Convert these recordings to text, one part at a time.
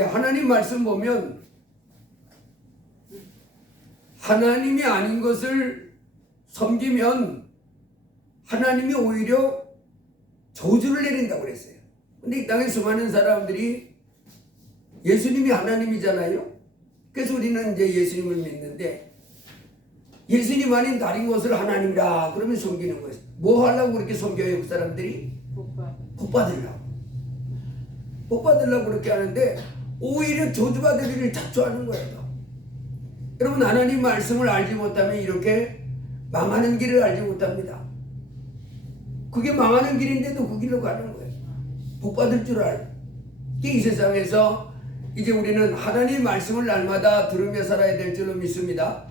하나님 말씀 보면 하나님이 아닌 것을 섬기면 하나님이 오히려 저주를 내린다고 그랬어요. 근데 이 땅에 수많은 사람들이 예수님이 하나님이잖아요. 그래서 우리는 이제 예수님을 믿는데 예수님 아닌 다른 것을 하나님이라 그러면 섬기는 거예요. 뭐 하려고 그렇게 섬겨요? 그 사람들이? 복 받으려고. 복 받으려고 그렇게 하는데 오히려 저주받을 일을 자초하는 거예요. 여러분, 하나님 말씀을 알지 못하면 이렇게 망하는 길을 알지 못합니다. 그게 망하는 길인데도 그 길로 가는 거예요. 복 받을 줄 알고. 이 세상에서 이제 우리는 하나님 말씀을 날마다 들으며 살아야 될 줄로 믿습니다.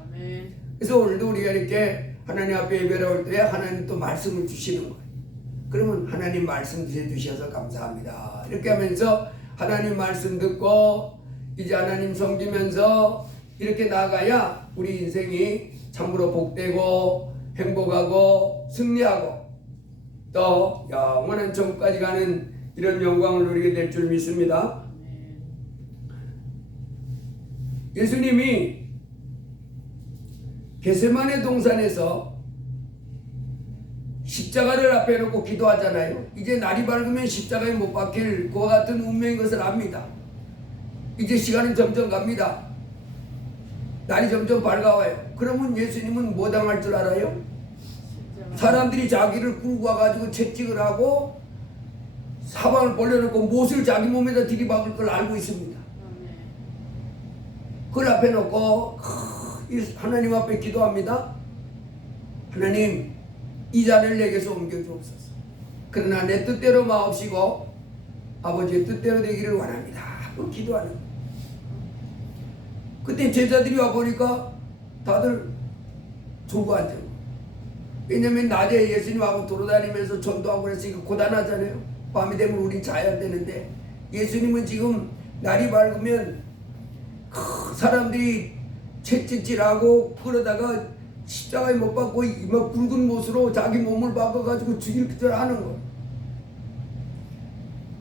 그래서 오늘도 우리가 이렇게 하나님 앞에 예배를 올 때 하나님 또 말씀을 주시는 거예요. 그러면 하나님 말씀 주셔서 감사합니다. 이렇게 하면서 하나님 말씀 듣고 이제 하나님 섬기면서 이렇게 나가야 우리 인생이 참으로 복되고 행복하고 승리하고 또 영원한 천국까지 가는 이런 영광을 누리게 될 줄 믿습니다. 예수님이 겟세마네 동산에서 십자가를 앞에 놓고 기도하잖아요. 이제 날이 밝으면 십자가에 못 박힐 그와 같은 운명인 것을 압니다. 이제 시간은 점점 갑니다. 날이 점점 밝아와요. 그러면 예수님은 뭐 당할 줄 알아요? 사람들이 자기를 끌고 와가지고 채찍을 하고 사방을 벌려놓고 못을 자기 몸에다 들이박을 걸 알고 있습니다. 그걸 앞에 놓고 하나님 앞에 기도합니다. 하나님, 이 잔을 내게서 옮겨주옵소서. 그러나 내 뜻대로 마옵시고 아버지의 뜻대로 되기를 원합니다. 그 기도하는. 그때 제자들이 와보니까 다들 조부앉아. 왜냐면 낮에 예수님하고 돌아다니면서 전도하고 그랬으니까 고단하잖아요. 밤이 되면 우린 자야 되는데 예수님은 지금 날이 밝으면 사람들이 채찍질하고 그러다가 십자가에 못 박고 막 굵은 못으로 자기 몸을 박아가지고 죽일 줄 아는 거예요.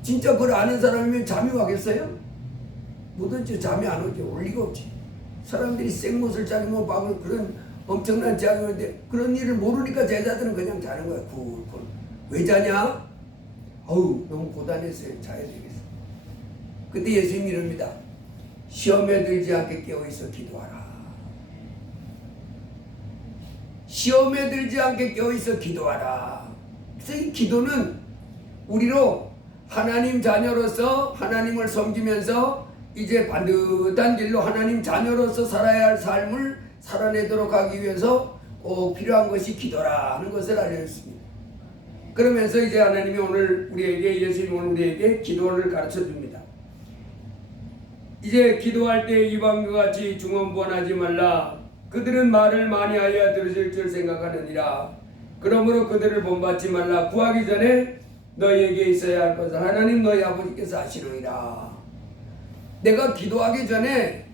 진짜 그걸 아는 사람이면 잠이 와겠어요? 뭐든지 잠이 안 오지. 올 리가 없지. 사람들이 생못을 자기 몸을 박을 그런 엄청난 재앙이 오는데 그런 일을 모르니까 제자들은 그냥 자는 거야. 쿨쿨. 왜 자냐? 어우, 너무 고단했어요. 자야 되겠어. 그때 예수님이 이럽니다. 시험에 들지 않게 깨어있어 기도하라. 시험에 들지 않게 깨어있어 기도하라. 그래서 이 기도는 우리로 하나님 자녀로서 하나님을 섬기면서 이제 반듯한 길로 하나님 자녀로서 살아야 할 삶을 살아내도록 하기 위해서 꼭 필요한 것이 기도라 하는 것을 알려줬습니다. 그러면서 이제 하나님이 오늘 우리에게, 예수님이 오늘 우리에게 기도를 가르쳐 줍니다. 이제 기도할 때 이방과 같이 중언부언하지 말라. 그들은 말을 많이 하여 들으실 줄 생각하느니라. 그러므로 그들을 본받지 말라. 구하기 전에 너희에게 있어야 할 것을 하나님 너희 아버지께서 아시느니라. 내가 기도하기 전에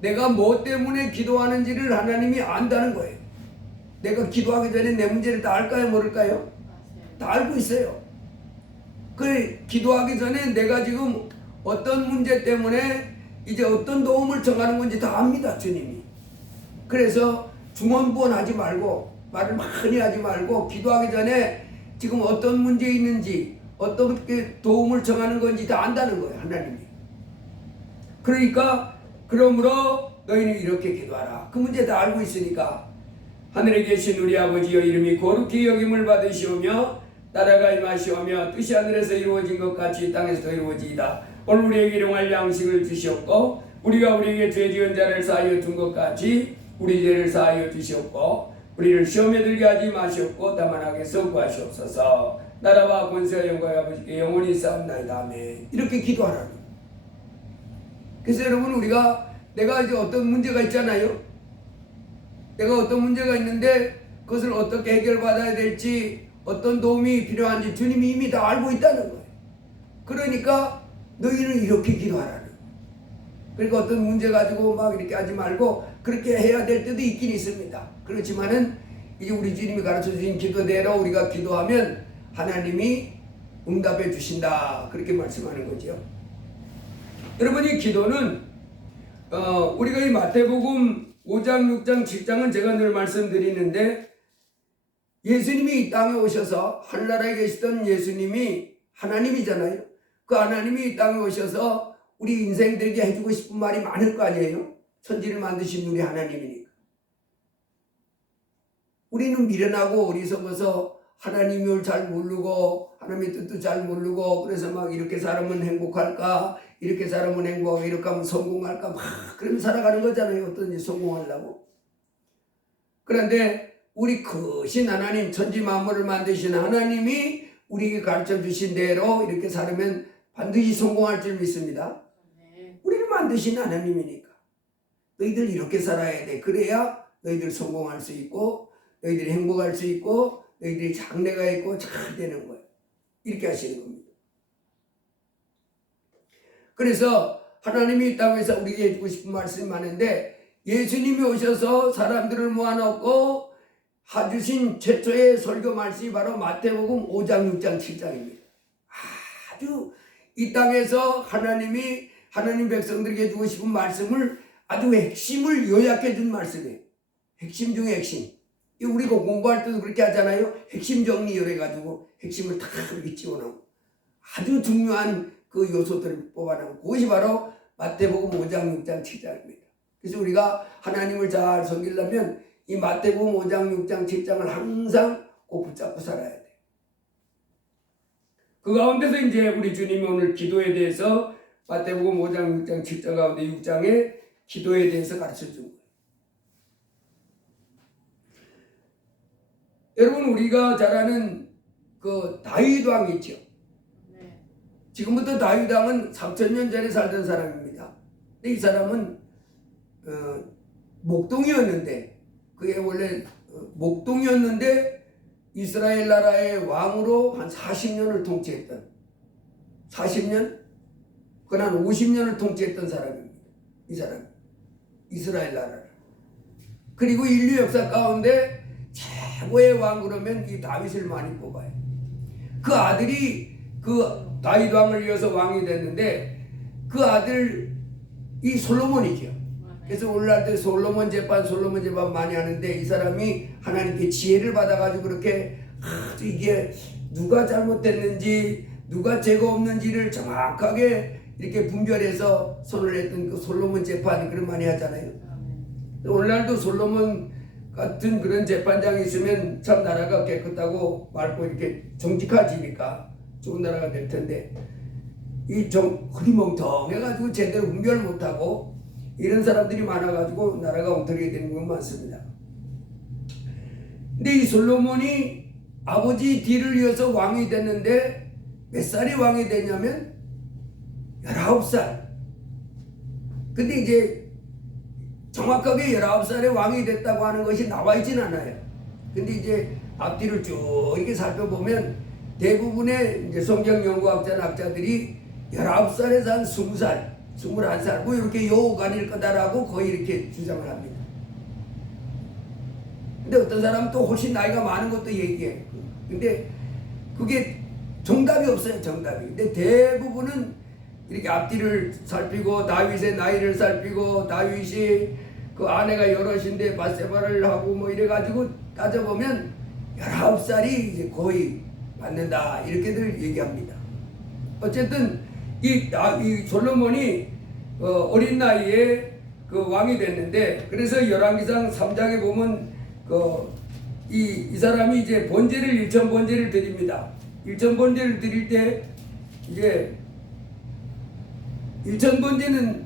내가 뭐 때문에 기도하는지를 하나님이 안다는 거예요. 내가 기도하기 전에 내 문제를 다 알까요? 모를까요? 다 알고 있어요. 그 기도하기 전에 내가 지금 어떤 문제 때문에 이제 어떤 도움을 청하는 건지 다 압니다. 주님이. 그래서 중언부언하지 말고 말을 많이 하지 말고 기도하기 전에 지금 어떤 문제 있는지 어떻게 도움을 청하는 건지 다 안다는 거예요. 하나님이. 그러니까 그러므로 너희는 이렇게 기도하라. 그 문제 다 알고 있으니까 하늘에 계신 우리 아버지여 이름이 거룩히 여김을 받으시오며 나라가 임하시오며 뜻이 하늘에서 이루어진 것 같이 땅에서도 이루어지이다. 오늘 우리에게 일용할 양식을 주시옵고 우리가 우리에게 죄 지은 자를 사하여 준 것 같이 우리 죄를 사하여 주시옵고 우리를 시험에 들게 하지 마시옵고 다만 악에서 구하시옵소서. 나라와 권세와 영광이 아버지께 영원히 쌓옵나이다. 아멘. 이렇게 기도하라는. 그래서 여러분, 우리가 내가 이제 어떤 문제가 있잖아요. 내가 어떤 문제가 있는데 그것을 어떻게 해결받아야 될지 어떤 도움이 필요한지 주님이 이미 다 알고 있다는 거예요. 그러니까 너희는 이렇게 기도하라는 거예요. 그러니까 어떤 문제 가지고 막 이렇게 하지 말고 그렇게 해야 될 때도 있긴 있습니다. 그렇지만은 이제 우리 주님이 가르쳐 주신 기도대로 우리가 기도하면 하나님이 응답해 주신다. 그렇게 말씀하는 거죠. 여러분이 기도는 우리가 이 마태복음 5장, 6장, 7장은 제가 늘 말씀드리는데 예수님이 이 땅에 오셔서 하늘나라에 계시던 예수님이 하나님이잖아요. 그 하나님이 이 땅에 오셔서 우리 인생들에게 해주고 싶은 말이 많을 거 아니에요. 천지를 만드신 우리 하나님이니까. 우리는 미련하고 어리석어서 하나님을 잘 모르고 하나님의 뜻도 잘 모르고 그래서 막 이렇게 살면 행복할까, 이렇게 살면 행복하고 이렇게 하면 성공할까 막 그러면 살아가는 거잖아요. 어떤지 성공하려고. 그런데 우리 크신 하나님, 천지 만물을 만드신 하나님이 우리에게 가르쳐 주신 대로 이렇게 살면 반드시 성공할 줄 믿습니다. 우리를 만드신 하나님이니까 너희들 이렇게 살아야 돼. 그래야 너희들 성공할 수 있고 너희들이 행복할 수 있고 너희들이 장래가 있고 잘 되는 거예요. 이렇게 하시는 겁니다. 그래서 하나님이 이 땅에서 우리에게 해주고 싶은 말씀이 많은데 예수님이 오셔서 사람들을 모아놓고 해주신 최초의 설교 말씀이 바로 마태복음 5장, 6장, 7장입니다. 아주 이 땅에서 하나님이 하나님 백성들에게 해주고 싶은 말씀을 아주 핵심을 요약해 준 말씀이에요. 핵심 중에 핵심. 우리가 공부할 때도 그렇게 하잖아요. 핵심 정리 이래가지고 핵심을 다 이렇게 집어넣고 아주 중요한 그 요소들을 뽑아내고 그것이 바로 마태복음 5장, 6장, 7장입니다. 그래서 우리가 하나님을 잘 섬기려면 이 마태복음 5장, 6장, 7장을 항상 꼭 붙잡고 살아야 돼요. 그 가운데서 이제 우리 주님이 오늘 기도에 대해서 마태복음 5장, 6장, 7장 가운데 6장에 기도에 대해서 가르쳐 준 거예요. 여러분 우리가 잘 아는 그 다윗 왕 있죠. 지금부터 다윗 왕은 3000년 전에 살던 사람입니다. 근데 이 사람은 목동이었는데 그게 원래 목동이었는데 이스라엘 나라의 왕으로 한 40년을 통치했던 40년? 그건 한 50년을 통치했던 사람입니다. 이 사람 이스라엘 나라를. 그리고 인류 역사 가운데 최고의 왕 그러면 이 다윗을 많이 뽑아요. 그 아들이 그 다윗 왕을 이어서 왕이 됐는데 그 아들이 솔로몬이죠. 그래서 오늘날 때 솔로몬 재판 많이 하는데 이 사람이 하나님께 지혜를 받아가지고 그렇게 아주 이게 누가 잘못됐는지 누가 죄가 없는지를 정확하게 이렇게 분별해서 손을 냈던 그 솔로몬 재판 그런 많이 하잖아요. 오늘날도 솔로몬 같은 그런 재판장이 있으면 참 나라가 깨끗하고 맑고 이렇게 정직해지니까 좋은 나라가 될 텐데 이 좀 흐리멍텅해가지고 제대로 분별 못하고 이런 사람들이 많아가지고 나라가 엉터리게 되는 건 많습니다. 근데 이 솔로몬이 아버지 뒤를 이어서 왕이 됐는데 몇 살이 왕이 됐냐면 19살. 근데 이제 정확하게 19살에 왕이 됐다고 하는 것이 나와 있진 않아요. 근데 이제 앞뒤를 쭉 이렇게 살펴보면 대부분의 이제 성경 연구학자 학자들이 19살에서 한 20살, 21살 뭐 이렇게 요간일 거다라고 거의 이렇게 주장을 합니다. 근데 어떤 사람은 또 훨씬 나이가 많은 것도 얘기해. 근데 그게 정답이 없어요, 정답이. 근데 대부분은 이렇게 앞뒤를 살피고 다윗의 나이를 살피고 다윗이 그 아내가 여럿인데 바세바를 하고 뭐 이래가지고 따져보면 19살이 이제 거의 맞는다 이렇게들 얘기합니다. 어쨌든 이 솔로몬이 어린 나이에 그 왕이 됐는데 그래서 열왕기상 3장에 보면 이 사람이 이제 번제를 1000번제를 드립니다. 1000번제를 드릴 때 이제 1000번제는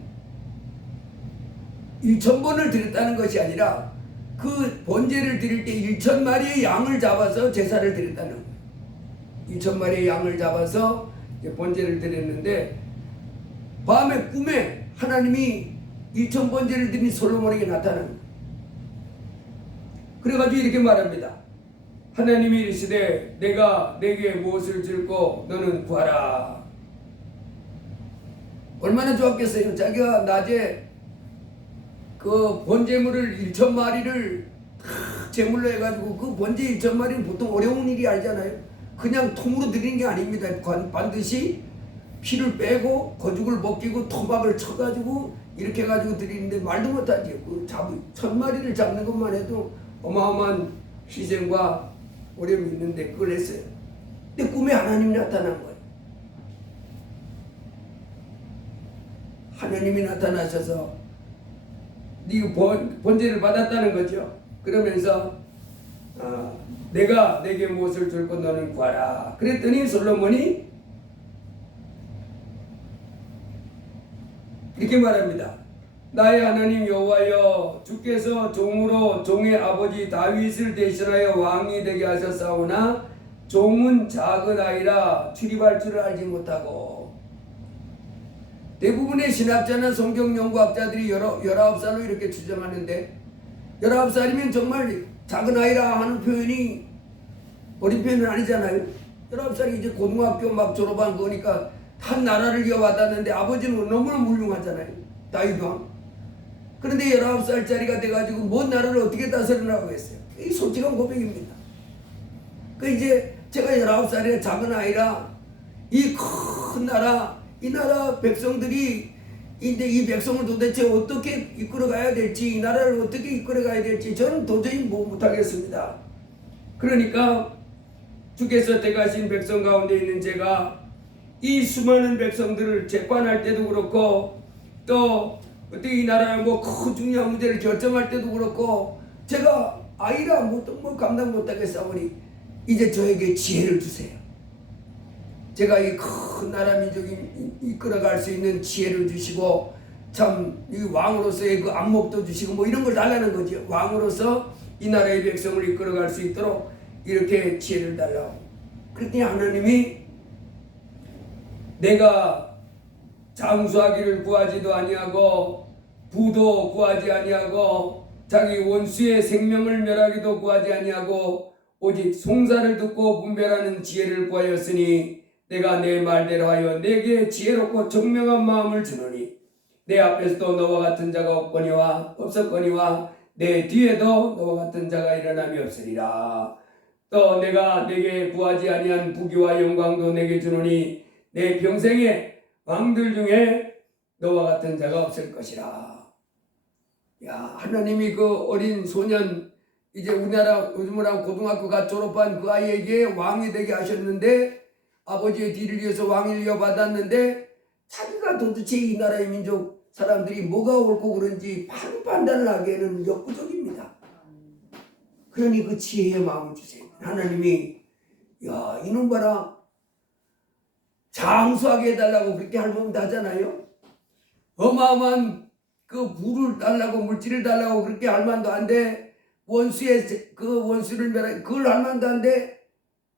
1000번을 드렸다는 것이 아니라 그 번제를 드릴 때 1000마리의 양을 잡아서 제사를 드렸다는 거예요. 1000마리의 양을 잡아서 이제 번제를 드렸는데 밤에 꿈에 하나님이 1000번제를 드린 솔로몬에게 나타난 거예요. 그래가지고 이렇게 말합니다. 하나님이 이르시되 내가 내게 무엇을 줄고 너는 구하라. 얼마나 좋았겠어요. 자기가 낮에 그 번제물을 1000마리를 제물로 해가지고 그 번제 1000마리는 보통 어려운 일이 아니잖아요. 그냥 통으로 드리는 게 아닙니다. 반드시 피를 빼고 거죽을 벗기고 토막을 쳐가지고 이렇게 해가지고 드리는데 말도 못하지. 그 1000마리를 잡는 것만 해도 어마어마한 희생과 어려움이 있는데 그걸 했어요. 근데 꿈에 하나님이 나타난 거예요. 하나님이 나타나셔서 네 번제를 받았다는 거죠. 그러면서 내가 내게 무엇을 줄고 너는 구하라. 그랬더니 솔로몬이 이렇게 말합니다. 나의 하나님 여호와여, 주께서 종으로 종의 아버지 다윗을 대신하여 왕이 되게 하셨사오나 종은 작은 아이라 출입할 줄을 알지 못하고. 대부분의 신학자나 성경 연구학자들이 19살로 이렇게 추정하는데 19살이면 정말 작은 아이라 하는 표현이 어린 표현은 아니잖아요. 19살이 이제 고등학교 막 졸업한 거니까 한 나라를 이어받았는데 아버지는 너무나 훌륭하잖아요. 다윗 왕. 그런데 19살짜리가 돼가지고 먼 나라를 어떻게 다스리라고 했어요. 이 솔직한 고백입니다. 그 이제 제가 19살에 작은 아이라 이 큰 나라, 이 나라 백성들이 이제 이 백성을 도대체 어떻게 이끌어가야 될지, 이 나라를 어떻게 이끌어가야 될지 저는 도저히 못하겠습니다. 그러니까 주께서 택하신 백성 가운데 있는 제가 이 수많은 백성들을 재판할 때도 그렇고 또 어떻게 이 나라의 큰 중요한 문제를 결정할 때도 그렇고 제가 아이라 감당 못하겠사오니 이제 저에게 지혜를 주세요. 제가 이 큰 나라 민족이 이끌어갈 수 있는 지혜를 주시고 참 이 왕으로서의 그 안목도 주시고 이런 걸 달라는 거죠. 왕으로서 이 나라의 백성을 이끌어갈 수 있도록 이렇게 지혜를 달라고. 그랬더니 하나님이 내가 장수하기를 구하지도 아니하고 부도 구하지 아니하고 자기 원수의 생명을 멸하기도 구하지 아니하고 오직 송사를 듣고 분별하는 지혜를 구하였으니 내가 내 말대로 하여 내게 지혜롭고 청명한 마음을 주노니 내 앞에서도 너와 같은 자가 없었거니와 내 뒤에도 너와 같은 자가 일어남이 없으리라. 또 내가 내게 구하지 아니한 부귀와 영광도 내게 주노니 내 평생에 왕들 중에 너와 같은 자가 없을 것이라. 야, 하나님이 그 어린 소년 이제 우리나라 요즘으로 고등학교 갓 졸업한 그 아이에게 왕이 되게 하셨는데 아버지의 뒤를 이어서 왕위를 이어받았는데 자기가 도대체 이 나라의 민족 사람들이 뭐가 옳고 그런지 판단을 하기에는 역부족입니다. 그러니 그 지혜의 마음을 주세요. 하나님이 야, 이놈 봐라. 장수하게 해달라고 그렇게 할머니도 하잖아요. 어마어마한 그 부를 달라고 물질을 달라고 그렇게 할 만도 한데 원수의 그 원수를 멸하 그걸 할 만도 한데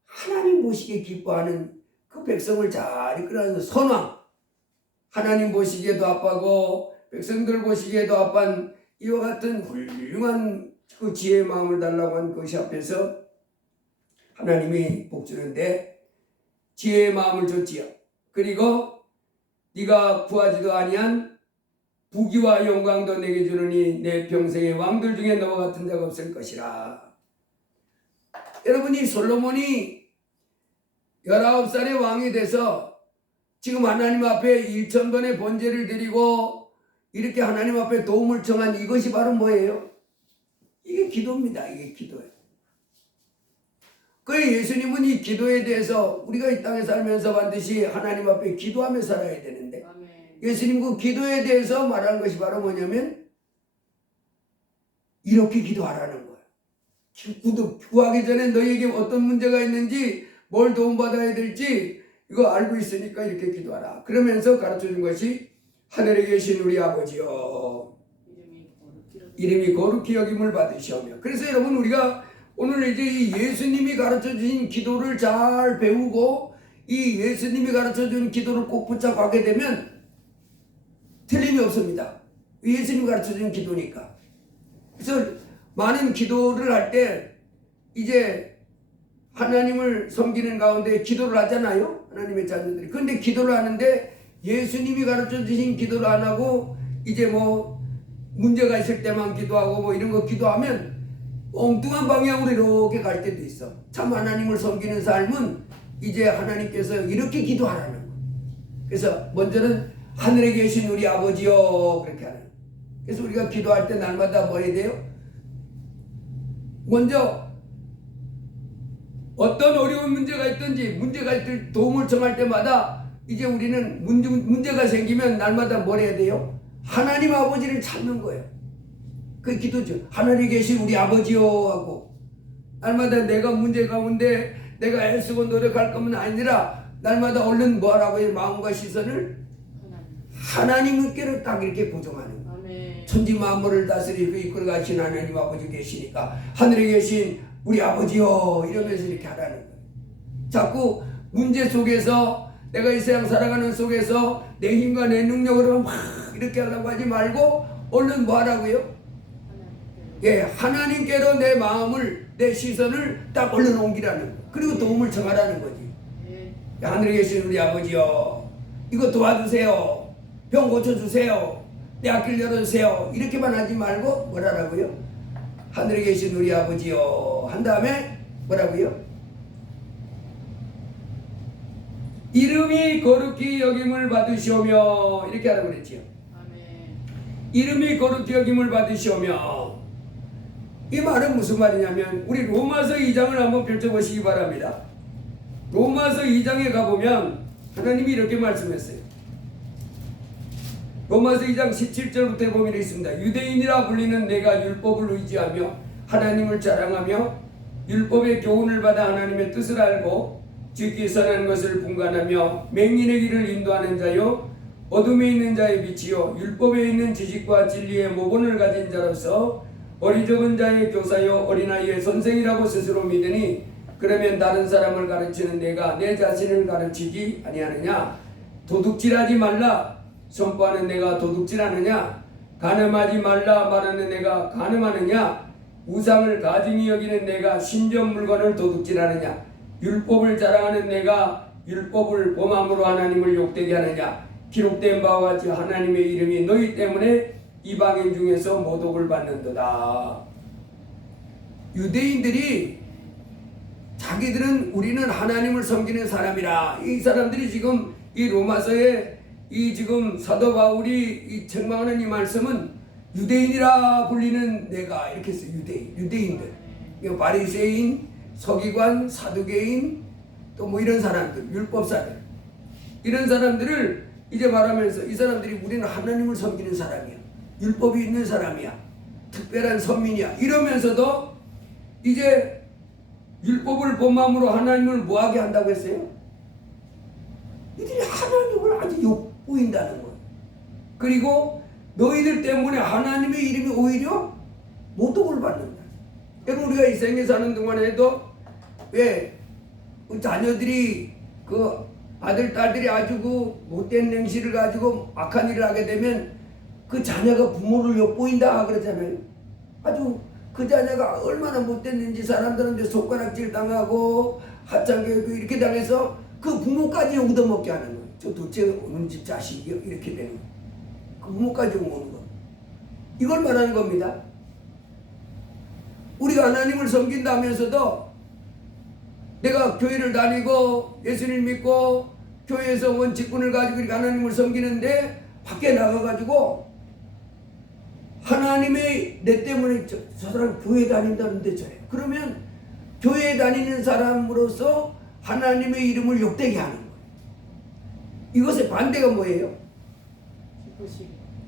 하나님 보시기에 기뻐하는 그 백성을 잘 이끌어가는 선왕, 하나님 보시기에도 아빠고 백성들 보시기에도 아빠는 이와 같은 훌륭한 그 지혜의 마음을 달라고 한 것이 앞에서 하나님이 복주는데 지혜의 마음을 줬지요. 그리고 네가 구하지도 아니한 부귀와 영광도 내게 주느니 내 평생의 왕들 중에 너와 같은 자가 없을 것이라. 여러분이 솔로몬이 19살의 왕이 돼서 지금 하나님 앞에 1000번의 번제를 드리고 이렇게 하나님 앞에 도움을 청한 이것이 바로 뭐예요? 이게 기도입니다. 이게 기도예요. 그 예수님은 이 기도에 대해서 우리가 이 땅에 살면서 반드시 하나님 앞에 기도하며 살아야 되는데 예수님 그 기도에 대해서 말한 것이 바로 뭐냐면 이렇게 기도하라는 거예요. 구하기 전에 너희에게 어떤 문제가 있는지 뭘 도움받아야 될지 이거 알고 있으니까 이렇게 기도하라. 그러면서 가르쳐준 것이 하늘에 계신 우리 아버지여 이름이 거룩히 여김을 받으시오며. 그래서 여러분 우리가 오늘 이제 이 예수님이 가르쳐주신 기도를 잘 배우고 이 예수님이 가르쳐준 기도를 꼭 붙잡게 되면 틀림이 없습니다. 예수님이 가르쳐준 기도니까. 그래서 많은 기도를 할 때 이제 하나님을 섬기는 가운데 기도를 하잖아요. 하나님의 자녀들이. 그런데 기도를 하는데 예수님이 가르쳐주신 기도를 안 하고 이제 문제가 있을 때만 기도하고 이런 거 기도하면 엉뚱한 방향으로 이렇게 갈 때도 있어. 참 하나님을 섬기는 삶은 이제 하나님께서 이렇게 기도하라는 거. 그래서 먼저는 하늘에 계신 우리 아버지요 그렇게 하는. 그래서 우리가 기도할 때 날마다 뭐 해야 돼요? 먼저 어떤 어려운 문제가 있든지 문제가 있을 도움을 청할 때마다 이제 우리는 문제가 생기면 날마다 뭘 해야 돼요? 하나님 아버지를 찾는 거예요. 그 기도죠. 하늘에 계신 우리 아버지요 하고 날마다 내가 문제 가운데 내가 애쓰고 노력할 것만 아니라 날마다 얼른 뭐 하라고요? 마음과 시선을 하나님께로 딱 이렇게 고정하는 거예요. 천지 만물을 다스리고 이끌어 가신 하나님 아버지 계시니까 하늘에 계신 우리 아버지요 이러면서 이렇게 하라는 거예요. 자꾸 문제 속에서 내가 이 세상 살아가는 속에서 내 힘과 내 능력으로 막 이렇게 하려고 하지 말고 얼른 뭐 하라고요? 예, 하나님께로 내 마음을 내 시선을 딱 얼른 옮기라는 거예요. 그리고 도움을 청하라는 거지. 하늘에 계신 우리 아버지요 이거 도와주세요. 병 고쳐주세요. 내 앞길 열어주세요. 이렇게만 하지 말고 뭐라고요? 하늘에 계신 우리 아버지요 한 다음에 뭐라고요? 이름이 거룩히 여김을 받으시오며 이렇게 하라고 그랬지요. 이름이 거룩히 여김을 받으시오며 이 말은 무슨 말이냐면 우리 로마서 2장을 한번 펼쳐보시기 바랍니다. 로마서 2장에 가보면 하나님이 이렇게 말씀했어요. 로마서 2장 17절부터 보면 있습니다. 유대인이라 불리는 내가 율법을 의지하며 하나님을 자랑하며 율법의 교훈을 받아 하나님의 뜻을 알고 지키 선한 것을 분간하며 맹인의 길을 인도하는 자요 어둠에 있는 자의 빛이요 율법에 있는 지식과 진리의 모본을 가진 자로서 어리석은 자의 교사요 어린아이의 선생이라고 스스로 믿으니 그러면 다른 사람을 가르치는 내가 내 자신을 가르치지 아니하느냐? 도둑질하지 말라 선포하는 내가 도둑질하느냐? 간음하지 말라 말하는 내가 간음하느냐? 우상을 가증히 여기는 내가 신전 물건을 도둑질하느냐? 율법을 자랑하는 내가 율법을 범함으로 하나님을 욕되게 하느냐? 기록된 바와 같이 하나님의 이름이 너희 때문에 이방인 중에서 모독을 받는도다. 유대인들이 자기들은 우리는 하나님을 섬기는 사람이라 이 사람들이 지금 이 로마서에 이 지금 사도 바울이 이 책망하는 이 말씀은 유대인이라 불리는 내가 이렇게 했어요. 유대인들 바리새인, 서기관, 사두개인 또 뭐 이런 사람들 율법사들 이런 사람들을 이제 말하면서 이 사람들이 우리는 하나님을 섬기는 사람이야. 율법이 있는 사람이야. 특별한 선민이야. 이러면서도 이제 율법을 본마음으로 하나님을 뭐하게 한다고 했어요? 이들이 하나님을 아주 욕보인다는 거예요. 그리고 너희들 때문에 하나님의 이름이 오히려 모독을 받는다. 여러분 우리가 이 생에 사는 동안에도 왜 자녀들이 그 아들 딸들이 아주 그 못된 냉시를 가지고 악한 일을 하게 되면 그 자녀가 부모를 욕보인다 그러잖아요. 아주 그 자녀가 얼마나 못됐는지 사람들한테 손가락질 당하고 하찮게 이렇게 당해서 그 부모까지 얻어먹게 하는 거예요. 저 도대체 어느 집 자식이요? 이렇게 되는 거예요. 그 부모까지 오는 거예요. 이걸 말하는 겁니다. 우리가 하나님을 섬긴다면서도 내가 교회를 다니고 예수님 믿고 교회에서 원칙군을 가지고 이렇게 하나님을 섬기는데 밖에 나가가지고 하나님의 내 때문에 저 사람 교회 다닌다는데 저래. 그러면 교회 다니는 사람으로서 하나님의 이름을 욕되게 하는 거예요. 이것의 반대가 뭐예요?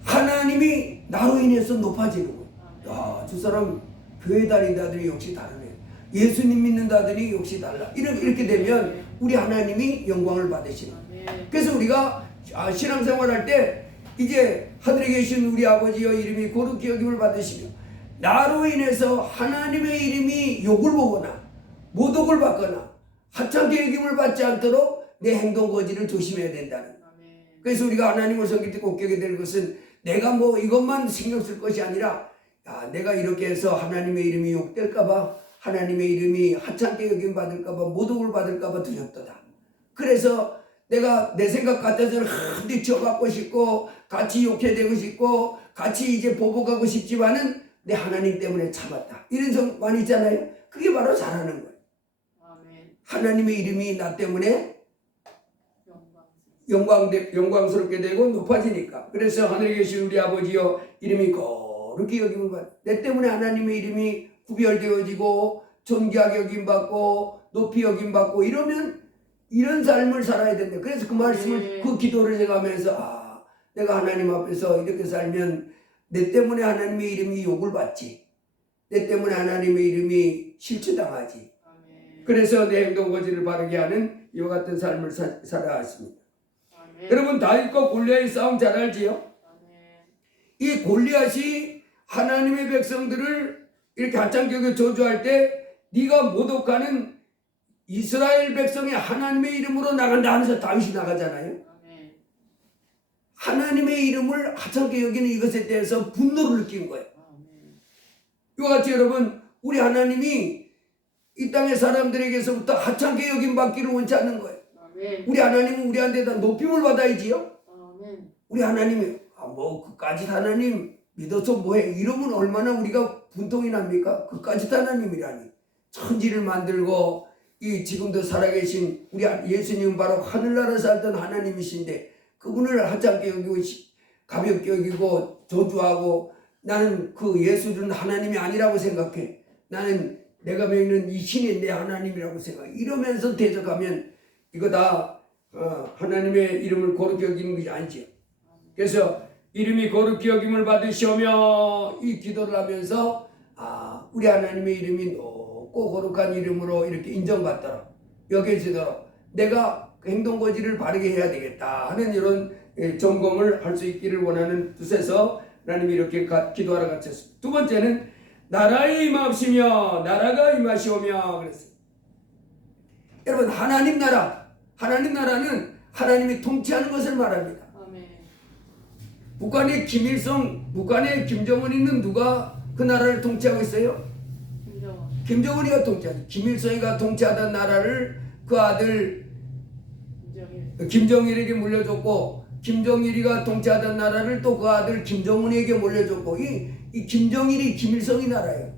하나님이 나로 인해서 높아지는 거예요. 야, 저 사람 교회 다닌다더니 역시 다르네. 예수님 믿는다더니 역시 달라. 이렇게 되면 우리 하나님이 영광을 받으시는 거예요. 그래서 우리가 신앙생활 할 때 이제 하늘에 계신 우리 아버지여 이름이 거룩히 여김을 받으시며 나로 인해서 하나님의 이름이 욕을 보거나 모독을 받거나 하찮게 여김을 받지 않도록 내 행동 거지를 조심해야 된다는 거예요. 그래서 우리가 하나님을 섬길 때 꼭 깨게 될 것은 내가 뭐 이것만 신경 쓸 것이 아니라 야, 내가 이렇게 해서 하나님의 이름이 욕될까봐 하나님의 이름이 하찮게 여김 받을까봐 모독을 받을까봐 두렵도다. 그래서 내가 내 생각 같아서는 한뒤 쳐받고 싶고 같이 욕해되고 싶고 같이 이제 보복하고 싶지만은 내 하나님 때문에 참았다. 이런 성 많이 있잖아요. 그게 바로 잘하는 거예요. 아멘. 하나님의 이름이 나 때문에 영광스럽게 되고 높아지니까. 그래서 하늘에 계신 우리 아버지여 이름이 거룩히 여김을 받. 내 때문에 하나님의 이름이 구별되어지고 존귀하게 여김받고 높이 여김받고 이러면 이런 삶을 살아야 된다. 그래서 그 말씀을 그 기도를 제가 하면서 내가 하나님 앞에서 이렇게 살면 내 때문에 하나님의 이름이 욕을 받지. 내 때문에 하나님의 이름이 실추당하지. 그래서 내 행동 거지를 바르게 하는 이와 같은 삶을 살아왔습니다. 여러분 다윗과 골리앗의 싸움 잘 알지요? 이 골리앗이 하나님의 백성들을 이렇게 하찮게 저주할 때 네가 모독하는 이스라엘 백성이 하나님의 이름으로 나간다 하면서 다윗이 나가잖아요. 하나님의 이름을 하찮게 여기는 이것에 대해서 분노를 느낀 거예요. 이와 같이 여러분 우리 하나님이 이 땅의 사람들에게서부터 하찮게 여김 받기를 원치 않는 거예요. 우리 하나님은 우리한테 다 높임을 받아야지요. 우리 하나님이 그까짓 하나님 믿어서 뭐해 이러면 얼마나 우리가 분통이 납니까? 그까짓 하나님이라니. 천지를 만들고 이 지금도 살아계신 우리 예수님은 바로 하늘나라 살던 하나님이신데 그분을 하찮게 여기고 가볍게 여기고 저주하고 나는 그 예수는 하나님이 아니라고 생각해. 나는 내가 믿는 이 신이 내 하나님이라고 생각해. 이러면서 대적하면 이거 다 하나님의 이름을 거룩히 여기는 것이 아니지요. 그래서 이름이 거룩히 여김을 받으시오며 이 기도를 하면서 우리 하나님의 이름이 높고 거룩한 이름으로 이렇게 인정받도록 여겨지도록 내가 행동 거지를 바르게 해야 되겠다 하는 이런 점검을 할 수 있기를 원하는 뜻에서 하나님이 이렇게 기도하러 갇혔습니다. 두 번째는 나라의 임하시며 나라가 임하시오며 그랬어요. 여러분 하나님 나라는 하나님이 통치하는 것을 말합니다. 북한의 김일성, 북한의 김정은이는 누가 그 나라를 통치하고 있어요? 김정은이가 통치하죠. 김일성이가 통치하던 나라를 그 아들 김정일에게 물려줬고 김정일이가 통치하던 나라를 또 그 아들 김정은에게 물려줬고 이 김정일이 김일성이 나라예요.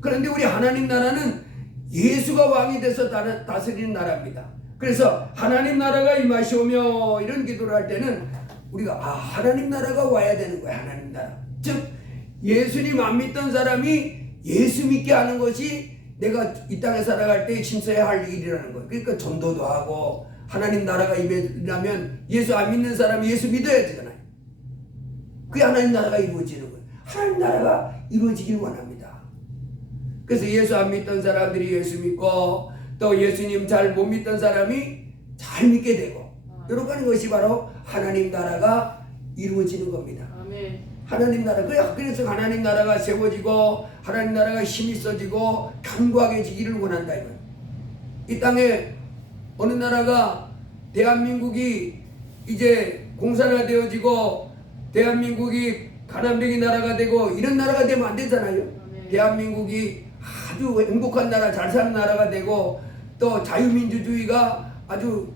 그런데 우리 하나님 나라는 예수가 왕이 돼서 다스리는 나라입니다. 그래서 하나님 나라가 임하시오며 이런 기도를 할 때는 우리가 하나님 나라가 와야 되는 거야. 하나님 나라. 즉 예수님 안 믿던 사람이 예수 믿게 하는 것이 내가 이 땅에 살아갈 때 힘써야 할 일이라는 거예요. 그러니까 전도도 하고 하나님 나라가 임하려면 예수 안 믿는 사람이 예수 믿어야 되잖아요. 그게 하나님 나라가 이루어지는 거예요. 하나님 나라가 이루어지길 원합니다. 그래서 예수 안 믿던 사람들이 예수 믿고 또 예수님 잘 못 믿던 사람이 잘 믿게 되고 이런 것이 바로 하나님 나라가 이루어지는 겁니다. 하나님 나라. 그래서 하나님 나라가 세워지고 하나님 나라가 힘이 있어지고 견고하게지기를 원한다 이거예요. 이 땅에 어느 나라가 대한민국이 이제 공산화되어지고 대한민국이 가난뱅이 나라가 되고 이런 나라가 되면 안 되잖아요. 대한민국이 아주 행복한 나라, 잘 사는 나라가 되고 또 자유민주주의가 아주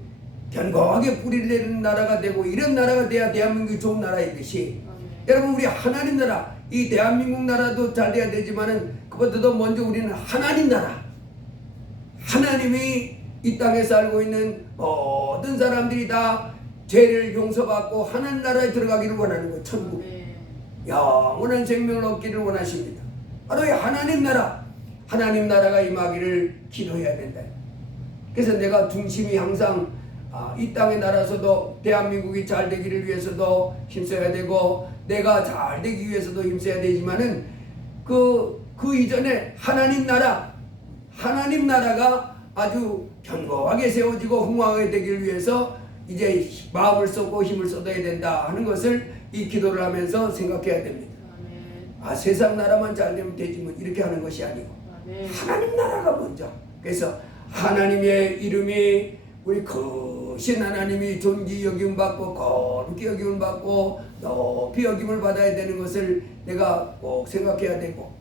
견고하게 뿌리를 내리는 나라가 되고 이런 나라가 돼야 대한민국이 좋은 나라이듯이 여러분 우리 하나님 나라 이 대한민국 나라도 잘 돼야 되지만은 그것보다도 먼저 우리는 하나님 나라 하나님이 이 땅에 살고 있는 모든 사람들이 다 죄를 용서받고 하나님 나라에 들어가기를 원하는 거예요. 천국 영원한 생명을 얻기를 원하십니다. 바로 이 하나님 나라가 임하기를 기도해야 된다. 그래서 내가 중심이 항상 이 땅에 날아서도 대한민국이 잘 되기를 위해서도 힘써야 되고 내가 잘 되기 위해서도 힘써야 되지만은 그 이전에 하나님 나라가 아주 견고하게 세워지고 흥왕하게 되기를 위해서 이제 마음을 쏟고 힘을 쏟아야 된다 하는 것을 이 기도를 하면서 생각해야 됩니다. 세상 나라만 잘 되면 되지 뭐 이렇게 하는 것이 아니고 하나님 나라가 먼저. 그래서 하나님의 이름이 우리 크신 하나님이 존귀 여김을 받고 거룩히 여김을 받고 높이 여김을 받아야 되는 것을 내가 꼭 생각해야 되고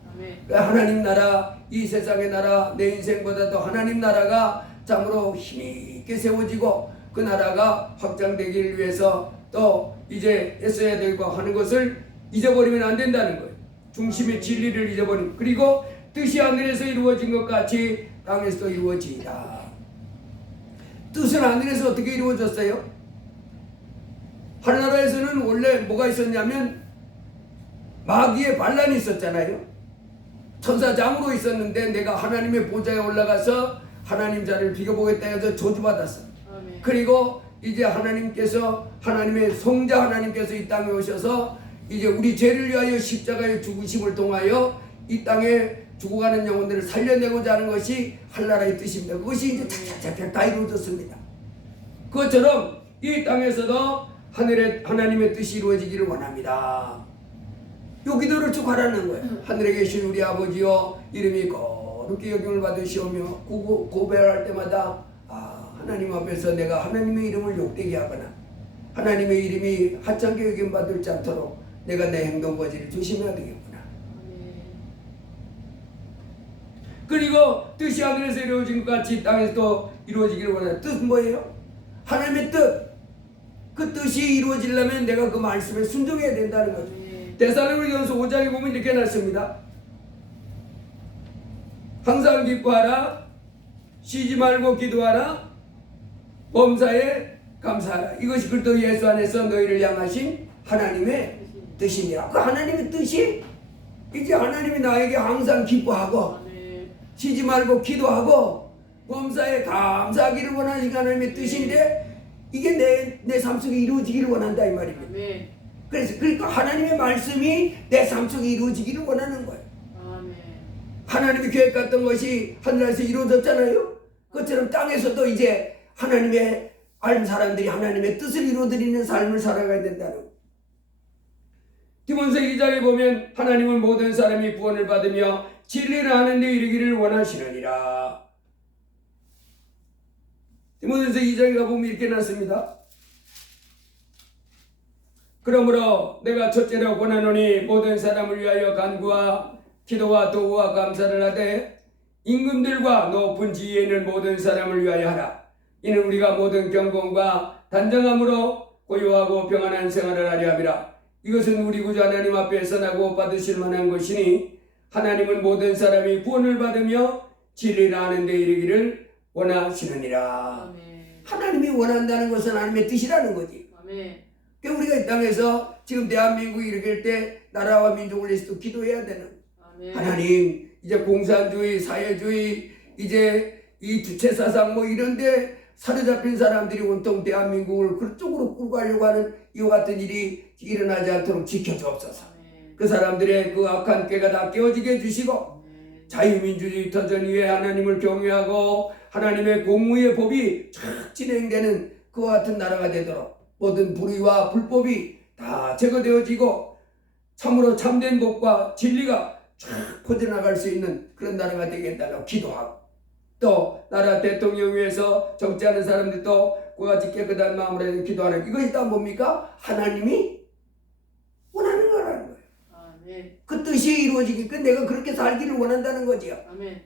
하나님 나라 이 세상의 나라 내 인생보다도 하나님 나라가 참으로 힘있게 세워지고 그 나라가 확장되기를 위해서 또 이제 애써야 되고 하는 것을 잊어버리면 안 된다는 거예요. 중심의 진리를 잊어버리고 그리고 뜻이 하늘에서 이루어진 것 같이 땅에서도 이루어지리라. 뜻은 하늘에서 어떻게 이루어졌어요? 하늘나라에서는 원래 뭐가 있었냐면 마귀의 반란이 있었잖아요. 천사장으로 있었는데 내가 하나님의 보좌에 올라가서 하나님 자리를 비교보겠다 해서 저주받았어. 그리고 이제 하나님께서 하나님의 성자 하나님께서 이 땅에 오셔서 이제 우리 죄를 위하여 십자가의 죽으심을 통하여 이 땅에 죽어가는 영혼들을 살려내고자 하는 것이 하늘나라의 뜻입니다. 그것이 이제 착착착 다 이루어졌습니다. 그것처럼 이 땅에서도 하나님의 뜻이 이루어지기를 원합니다. 요 기도를 쭉 하라는 거예요. 하늘에 계신 우리 아버지여 이름이 거룩히 여김을 받으시오며 고백할 때마다 하나님 앞에서 내가 하나님의 이름을 욕되게 하거나 하나님의 이름이 하찮게 여김 받을지 않도록 내가 내 행동 거지를 조심해야 되겠구나. 그리고 뜻이 하늘에서 이루어진 것 같이 땅에서도 이루어지기를 원하는 뜻은 뭐예요? 하나님의 뜻. 그 뜻이 이루어지려면 내가 그 말씀에 순종해야 된다는 거죠. 데살로니가전서 5장에 보면 이렇게 났습니다. 항상 기뻐하라, 쉬지 말고 기도하라, 범사에 감사하라. 이것이 그리스도 예수 안에서 너희를 향하신 하나님의 뜻이니라. 그 하나님의 뜻이 이제 하나님이 나에게 항상 기뻐하고 쉬지 말고 기도하고 범사에 감사하기를 원하시는 하나님의 뜻인데 이게 내 삶 속에 이루어지기를 원한다 이 말입니다. 그래서 그러니까 하나님의 말씀이 내 삶 속에 이루어지기를 원하는 거예요. 하나님이 계획했던 것이 하늘에서 이루어졌잖아요. 그것처럼 땅에서도 이제 하나님의 아는 사람들이 하나님의 뜻을 이루어드리는 삶을 살아가야 된다는 거예요. 디모데 2장에 보면 하나님은 모든 사람이 구원을 받으며 진리를 하는 데 이르기를 원하시느니라. 디모데서 2장에 가보면 이렇게 났습니다. 그러므로 내가 첫째로 권하노니 모든 사람을 위하여 간구와 기도와 도구와 감사를 하되 임금들과 높은 지위에 있는 모든 사람을 위하여 하라. 이는 우리가 모든 경건과 단정함으로 고요하고 평안한 생활을 하려 함이라. 이것은 우리 구주 하나님 앞에 선하고 받으실 만한 것이니 하나님은 모든 사람이 구원을 받으며 진리를 아는 데 이르기를 원하시느니라. 아멘. 하나님이 원한다는 것은 하나님의 뜻이라는 거지. 아멘. 그러니까 우리가 이 땅에서 지금 대한민국이 이렇게 때 나라와 민족을 위해서도 기도해야 되는 아멘. 하나님 이제 공산주의 사회주의 이제 이 주체사상 뭐 이런데 사로잡힌 사람들이 온통 대한민국을 그쪽으로 끌고 가려고 하는 이와 같은 일이 일어나지 않도록 지켜주옵소서. 그 사람들의 그 악한 꾀가 다 깨어지게 해주시고 자유민주주의 터전 위에 하나님을 경외하고 하나님의 공의의 법이 쫙 진행되는 그와 같은 나라가 되도록 모든 불의와 불법이 다 제거되어지고 참으로 참된 법과 진리가 쫙 퍼져나갈 수 있는 그런 나라가 되겠다고 기도하고 또 나라 대통령 위해서 적지 않은 사람들도 그와 같이 깨끗한 마음으로 기도하는 이것이 다 뭡니까? 하나님이 원하는 거라는 거예요. 아멘. 그 뜻이 이루어지니까 내가 그렇게 살기를 원한다는 거지요. 아멘.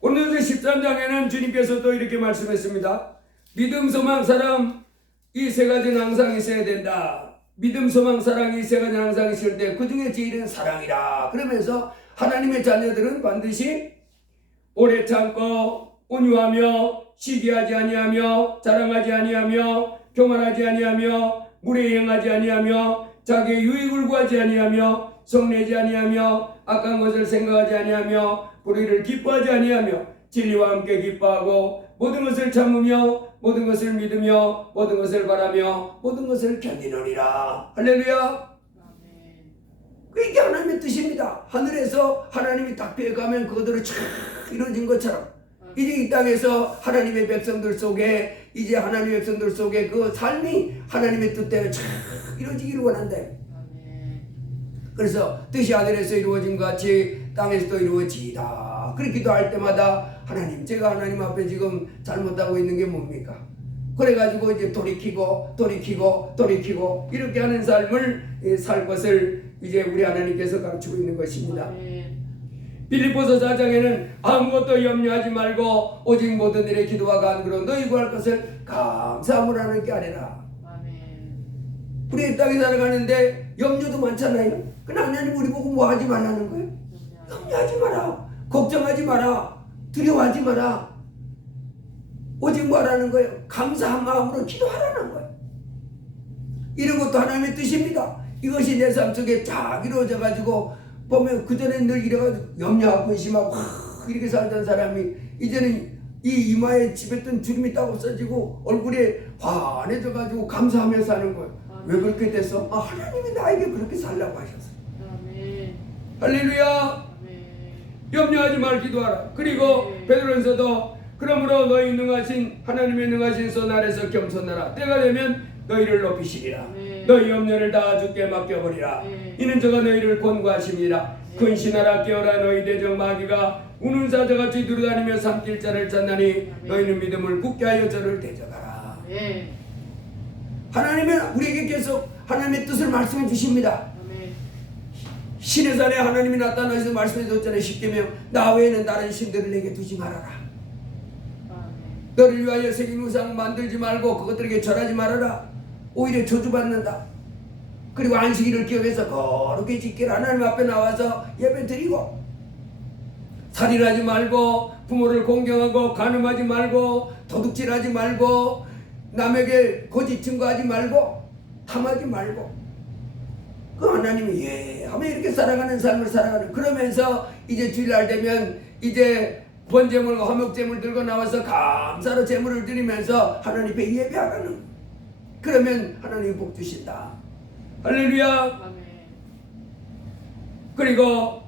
오늘 13장에는 주님께서 또 이렇게 말씀했습니다. 믿음, 소망, 사랑 이 세 가지는 항상 있어야 된다. 믿음, 소망, 사랑이 세 가지는 항상 있을 때 그 중에 제일은 사랑이라. 그러면서 하나님의 자녀들은 반드시 오래 참고 온유하며 시기하지 아니하며 자랑하지 아니하며 교만하지 아니하며 물에 행하지 아니하며 자기의 유익을 구하지 아니하며 성내지 아니하며 악한 것을 생각하지 아니하며 불의를 기뻐하지 아니하며 진리와 함께 기뻐하고 모든 것을 참으며 모든 것을 믿으며 모든 것을 바라며 모든 것을 견디느니라. 할렐루야. 이게 하나님의 뜻입니다. 하늘에서 하나님이 딱 배가면 그것들이 쫙 이루어진 것처럼 이제 이 땅에서 하나님의 백성들 속에 이제 하나님의 백성들 속에 그 삶이 하나님의 뜻대로 쫙 이루어지기를 원한다. 그래서 뜻이 하늘에서 이루어진 것 같이 땅에서도 이루어지이다. 그렇게 기도할 때마다 하나님 제가 하나님 앞에 지금 잘못하고 있는 게 뭡니까? 그래가지고 이제 돌이키고 이렇게 하는 삶을 살 것을 이제 우리 하나님께서 가르치고 있는 것입니다. 빌립보서 4장에는 아무것도 염려하지 말고 오직 모든 일에 기도와 간구로 너희 구할 것을 감사함으로 하나님께 아뢰라. 우리 이 땅에 살아가는데 염려도 많잖아요. 그러나 하나님 우리 보고 뭐 하지 말라는 거예요? 염려하지 마라. 걱정하지 마라. 두려워하지 마라. 오직 뭐라는 거예요? 감사한 마음으로 기도하라는 거예요. 이런 것도 하나님의 뜻입니다. 이것이 내 삶 속에 쫙 이루어져 가지고 보면 그전에 늘 이래가지고 염려하고 근심하고 이렇게 살던 사람이 이제는 이 이마에 집했던 주름이 딱 없어지고 얼굴에 환해져 가지고 감사하며 사는 거예요. 아멘. 왜 그렇게 됐어? 하나님이 나에게 그렇게 살라고 하셨어요. 아멘. 할렐루야. 아멘. 염려하지 말 기도하라. 그리고 네. 베드로전서도 그러므로 너희 능하신 하나님의 능하신 손 아래서 겸손하라. 때가 되면 너희를 높이시리라. 네. 너희 염려를 다 주께 맡겨버리라. 네. 이는 저가 너희를 권고하십니다. 네. 근신하라 깨어라 너희 대적 마귀가 우는 사자같이 두루다니며 삼킬 자를 찾나니 네. 너희는 믿음을 굳게 하여 저를 대적하라. 네. 하나님은 우리에게 계속 하나님의 뜻을 말씀해 주십니다. 아멘. 신의 산에 하나님이 나타나셔서 말씀해 줬잖아요. 십계명 나 외에는 다른 신들을 내게 두지 말아라. 아멘. 너를 위하여 새긴 우상 만들지 말고 그것들에게 절하지 말아라. 오히려 저주받는다. 그리고 안식일을 기억해서 거룩히 지키라. 하나님 앞에 나와서 예배 드리고 살인하지 말고 부모를 공경하고 간음하지 말고 도둑질하지 말고 남에게 거짓 증거하지 말고 탐하지 말고 그 하나님이 예 하면 이렇게 살아가는 삶을 살아가는 그러면서 이제 주일날 되면 이제 번제물과 화목제물 들고 나와서 감사로 제물을 드리면서 하나님 앞에 예배하라는 그러면 하나님이 복 주신다. 할렐루야. 아멘. 그리고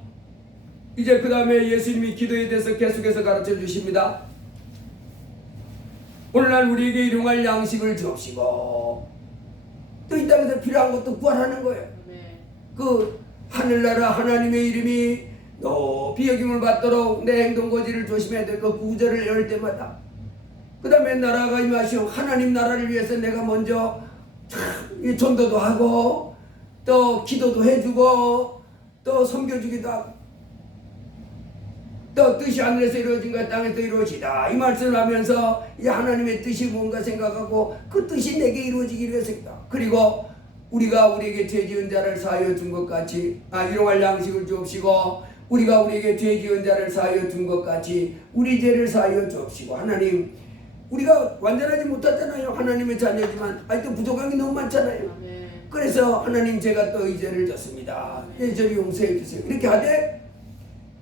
이제 그 다음에 예수님이 기도에 대해서 계속해서 가르쳐 주십니다. 오늘날 우리에게 일용할 양식을 주옵시고 또 이 땅에서 필요한 것도 구하라는 거예요. 아멘. 그 하늘나라 하나님의 이름이 높이 여김을 받도록 내 행동거지를 조심해야 될 그 구절을 열 때마다 그 다음에 나라가 임하시오 하나님 나라를 위해서 내가 먼저 참 전도도 하고 또 기도도 해주고 또 섬겨주기도 하고 또 뜻이 하늘에서 이루어진 것 땅에서 이루어지다 이 말씀을 하면서 이 하나님의 뜻이 뭔가 생각하고 그 뜻이 내게 이루어지기 위해서이다. 그리고 우리가 우리에게 죄 지은 자를 사하여 준 것 같이 일용할 양식을 주옵시고 우리가 우리에게 죄 지은 자를 사하여 준 것 같이 우리 죄를 사하여 주옵시고 하나님 우리가 완전하지 못하잖아요. 하나님의 자녀지만 아직도 부족한 게 너무 많잖아요. 아멘. 그래서 하나님 제가 또 이 죄를 졌습니다. 이 죄를 용서해 주세요. 이렇게 하되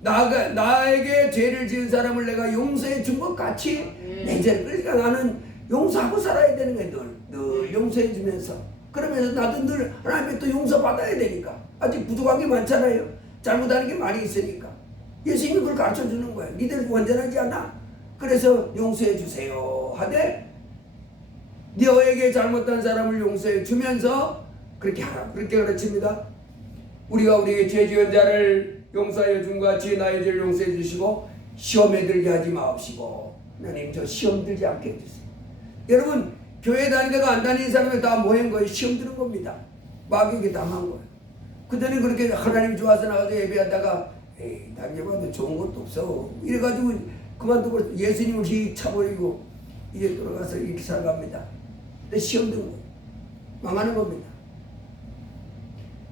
나에게 죄를 지은 사람을 내가 용서해 준 것 같이 내 죄를 그러니까 나는 용서하고 살아야 되는 거예요. 늘 용서해 주면서 그러면서 나도 늘 하나님의 또 용서받아야 되니까 아직 부족한 게 많잖아요. 잘못하는 게 많이 있으니까 예수님이 그걸 가르쳐 주는 거예요. 니들 완전하지 않아? 그래서 용서해 주세요 하되 너에게 잘못한 사람을 용서해 주면서 그렇게 하라. 그렇게 가르칩니다. 우리가 우리에게 죄 지은 자를 용서하여 준 것 같이 나의 죄를 용서해 주시고 시험에 들게 하지 마옵시고 하나님 저 시험 들지 않게 해주세요. 여러분 교회 다니다가 안 다니는 사람이 다 뭐한 거예요? 시험 드는 겁니다. 마귀에게 당한 거예요. 그전에 그렇게 하나님 좋아서 나가서 예배하다가 에이 다녀봐도 좋은 것도 없어 이래가지고 그만두고 예수님을 휙 차버리고 이제 돌아가서 이렇게 살아갑니다. 근데 시험 든 거예요. 망하는 겁니다.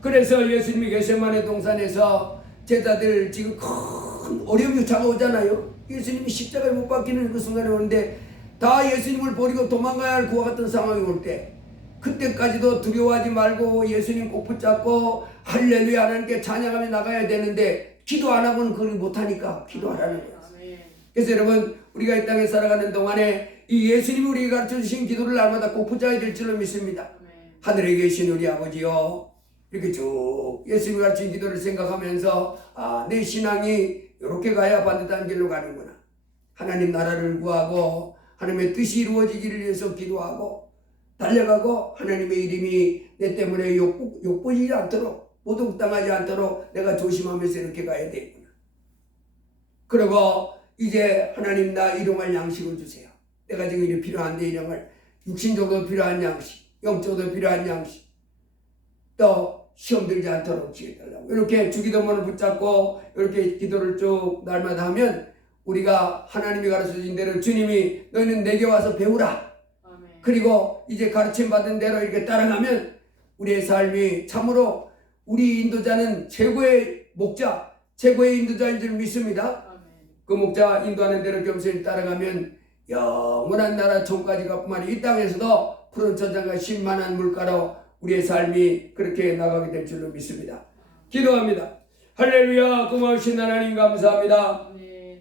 그래서 예수님이 겟세마네 동산에서 제자들 지금 큰 어려움이 다가오잖아요. 예수님이 십자가에 못 박히는 그 순간에 오는데 다 예수님을 버리고 도망가야 할 그와 같은 상황이 올 때 그때까지도 두려워하지 말고 예수님 꼭 붙잡고 할렐루야 하나님께 찬양하며 나가야 되는데 기도 안 하고는 그걸 못하니까 기도하라는 거예요. 그래서 여러분 우리가 이 땅에 살아가는 동안에 이 예수님이 우리에게 가르쳐 주신 기도를 날마다 꼭 붙잡아야 될 줄로 믿습니다. 하늘에 계신 우리 아버지요 이렇게 쭉 예수님이 가르친 기도를 생각하면서 내 신앙이 이렇게 가야 반듯한 길로 가는구나. 하나님 나라를 구하고 하나님의 뜻이 이루어지기를 위해서 기도하고 달려가고 하나님의 이름이 내 때문에 욕보이지 않도록 모독당하지 않도록 내가 조심하면서 이렇게 가야 되겠구나. 그리고 이제 하나님 나 일용할 양식을 주세요. 내가 지금 이렇게 필요한데 일용할 육신적으로 필요한 양식 영적으로 필요한 양식 또 시험 들지 않도록 지켜달라고 이렇게 주기도문을 붙잡고 이렇게 기도를 쭉 날마다 하면 우리가 하나님이 가르쳐주신 대로 주님이 너희는 내게 와서 배우라. 아멘. 그리고 이제 가르침 받은 대로 이렇게 따라가면 우리의 삶이 참으로 우리 인도자는 최고의 목자 최고의 인도자인 줄 믿습니다. 아멘. 그 목자 인도하는 대로 겸손히 따라가면 영원한 나라 총까지가 뿐만 아니라 이 땅에서도 푸른 천장과 신만한 물가로 우리의 삶이 그렇게 나가게 될 줄로 믿습니다. 기도합니다. 할렐루야. 고마우신 하나님 감사합니다. 아멘.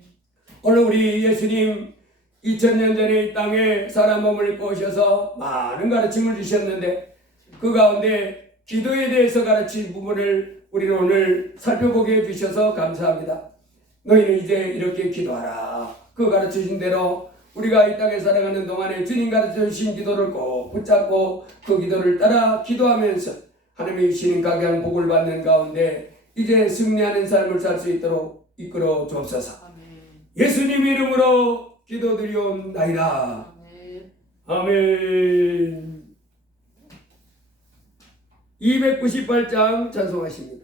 오늘 우리 예수님 2000년 전에 이 땅에 사람 몸을 입고 오셔서 많은 가르침을 주셨는데 그 가운데 기도에 대해서 가르친 부분을 우리는 오늘 살펴보게 해주셔서 감사합니다. 너희는 이제 이렇게 기도하라. 그 가르치신 대로 우리가 이 땅에 살아가는 동안에 주님 가르쳐주신 기도를 꼭 붙잡고 그 기도를 따라 기도하면서 하나님이 주시는 각양 복을 받는 가운데 이제 승리하는 삶을 살 수 있도록 이끌어 주옵소서. 아멘. 예수님 이름으로 기도드리옵나이다. 아멘. 아멘. 298장 찬송하십니다.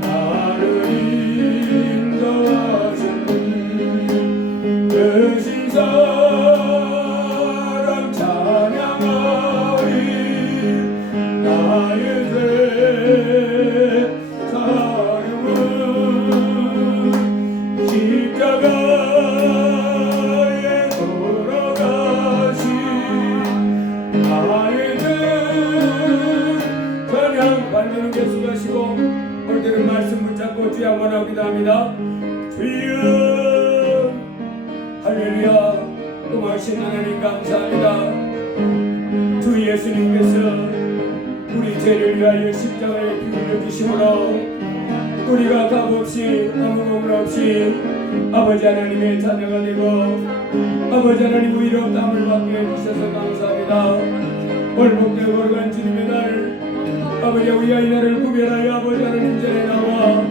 나를 인도하셨니. 대신 사랑 찬양하리. 나의 죄 사령은 십자가에 돌아가신 나의 죄 찬양. 반면은 계속하시고 올 때는 말씀 붙잡고 주여 한번 하기도 합니다. 주여 할렐루야. 고마우신 하나님 감사합니다. 주 예수님께서 우리 죄를 위하여 십자가에 피 흘려 주심으로 우리가 값없이 아무 공을 없이 아버지 하나님의 자녀가 되고 아버지 하나님 의롭다함을 받게 해주셔서 감사합니다. 오늘 복되고 거룩한 주님의 날 아버지 우리가 이 날을 구별하여 아버지 하나님 전에 나와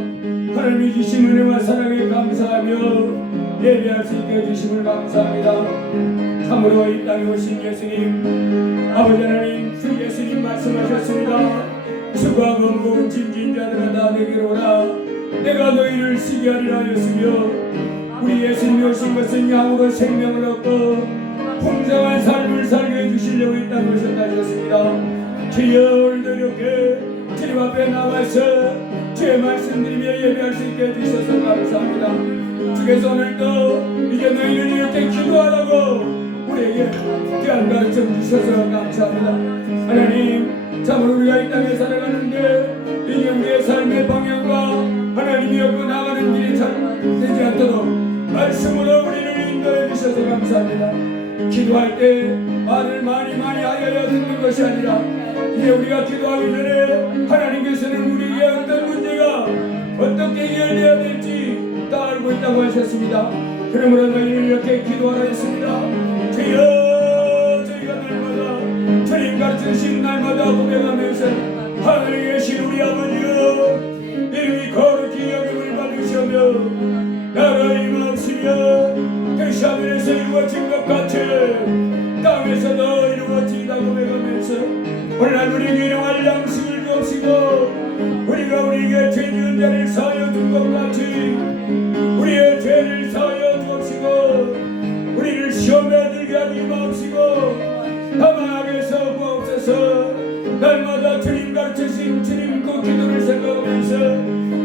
하나님이 주신 은혜와 사랑에 감사하며 예배할 수 있게 해주심을 감사합니다. 참으로 이 땅에 오신 예수님 아버지 하나님 주 예수님 말씀하셨습니다. 수고하고 무거운 짐진 자들아 다 내게로 오라. 내가 너희를 쉬게 하리라 하였으며 우리 예수님이 오신 것은 양으로 생명을 얻고 풍성한 삶을 살게 해주시려고 이 땅에 오셨다 하셨습니다. 주여 오늘도 이렇게 주님 앞에 나와서 주의 말씀드리며 예배할 수 있게 해주셔서 감사합니다. 주께서 오늘도 이제 너희는 이렇게 기도하라고 우리에게 귀한 가르침 주셔서 감사합니다. 하나님 참으로 우리가 이 땅에 살아가는데 이제 우리의 삶의 방향과 하나님이 얻고 나가는 길이 잘 되지 않도록 말씀으로 우리를 인도해 주셔서 감사합니다. 기도할 때 말을 많이 하여야 듣는 것이 아니라 이제 우리가 기도하기 전에 하나님께서는 우리에게 어떤 문제가 어떻게 해결되어야 될지 다 알고 있다고 하셨습니다. 그러므로 너희는 이렇게 기도하라 했습니다. 주여 저희가 날마다 주님 가르치신 날마다 고백하면서 하늘에 계신 우리 아버지여 이름이 거룩히 여김을 받으시며 나라의 임하시며 그 하늘에서 이루어진 것 같이 땅에서도 이루어지다 고백하면서 오늘날 우리에게 일용할 양식을 주옵시고 우리가 우리에게 죄 지은 자를 사하여 준 것 같이 우리의 죄를 사하여 주옵시고 우리를 시험에 들게 하지 마옵시고 다만하게서 구하옵소서. 날마다 주님 가르치신 주님 그 기도를 생각하면서